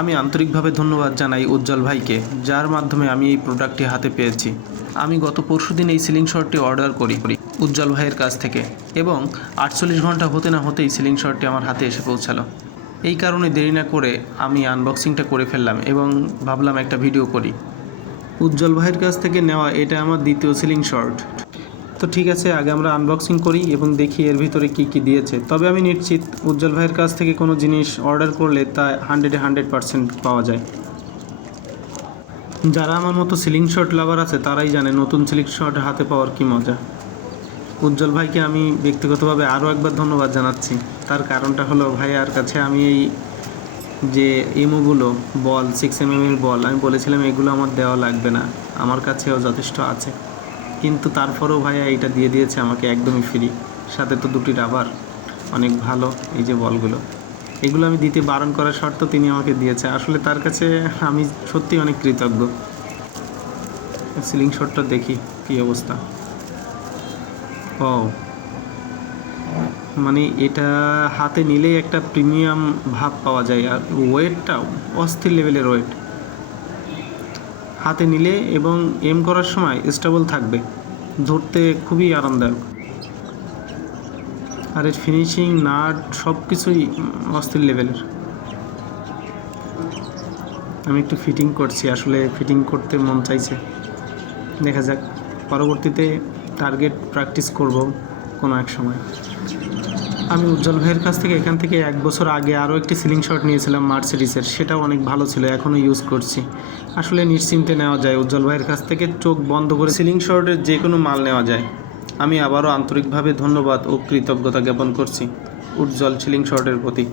আমি আন্তরিকভাবে ধন্যবাদ জানাই উজ্জ্বল ভাইকে, যার মাধ্যমে আমি এই প্রোডাক্টটি হাতে পেয়েছি। আমি গত পরশুদিন এই সিলিং শটটি অর্ডার করি, উজ্জ্বল ভাইয়ের কাছ থেকে, এবং আটচল্লিশ ঘণ্টা হতে না হতেই সিলিং শটটি আমার হাতে এসে পৌঁছালো। এই কারণে দেরি না করে আমি আনবক্সিংটা করে ফেললাম এবং ভাবলাম একটা ভিডিও করি। উজ্জ্বল ভাইয়ের কাছ থেকে নেওয়া এটা আমার দ্বিতীয় সিলিং শর্ট তো ঠিক আছে, আগে আমরা আনবক্সিং করি এবং দেখি এর ভিতরে কি কি দিয়েছে। তবে আমি নিশ্চিত উজ্জ্বল ভাইয়ের কাছ থেকে কোনো জিনিস অর্ডার করলে তা হান্ড্রেডে হান্ড্রেড পারসেন্ট পাওয়া যায়। যারা আমার মতো সিলিং শট লাভার আছে, তারাই জানে নতুন সিলিং শট হাতে পাওয়ার কি মজা। উজ্জ্বল ভাইকে আমি ব্যক্তিগতভাবে আরও একবার ধন্যবাদ জানাচ্ছি। তার কারণটা হলো ভাইয়ার কাছে আমি এই যে এমোগুলো বল সিক্স এম এর বল, আমি বলেছিলাম এগুলো আমার দেওয়া লাগবে না। আমার কাছেও যথেষ্ট আছে। কিন্তু তারপরেও ভাইয়া এইটা দিয়ে দিয়েছে আমাকে একদমই ফ্রি সাথে তো দুটি রাবার অনেক ভালো এই যে বলগুলো। এগুলো আমি দিতে বারণ করার শর্ত তিনি আমাকে দিয়েছে। আসলে তার কাছে আমি সত্যি অনেক কৃতজ্ঞ। সিলিং শটটা দেখি কী অবস্থা। ও মানে এটা হাতে নিলেই একটা প্রিমিয়াম ভাব পাওয়া যায়। আর ওয়েটটা অস্থির লেভেলের ওয়েট হাতে নিলে এবং এম করার সময় স্টেবল থাকবে। ধরতে খুবই আরামদায়ক। আর এর ফিনিশিং নাট সব কিছুই অস্থির লেভেলের আমি একটু ফিটিং করছি, আসলে ফিটিং করতে মন চাইছে। দেখা যাক, পরবর্তীতে টার্গেট প্র্যাকটিস করব কোনো এক সময়। আমি উজ্জ্বল ভাইয়ের কাছ থেকে এখান থেকে এক বছর আগে আরও একটি সিলিং শট নিয়েছিলাম মার্সিডিসের। সেটাও অনেক ভালো ছিল, এখনও ইউজ করছি। আসলে নিশ্চিন্তে নেওয়া যায়, উজ্জ্বল ভাইয়ের কাছ থেকে চোখ বন্ধ করে সিলিং শটের যে কোনো মাল নেওয়া যায়। আমি আবারও আন্তরিকভাবে ধন্যবাদ ও কৃতজ্ঞতা জ্ঞাপন করছি উজ্জ্বল সিলিং শটের প্রতি।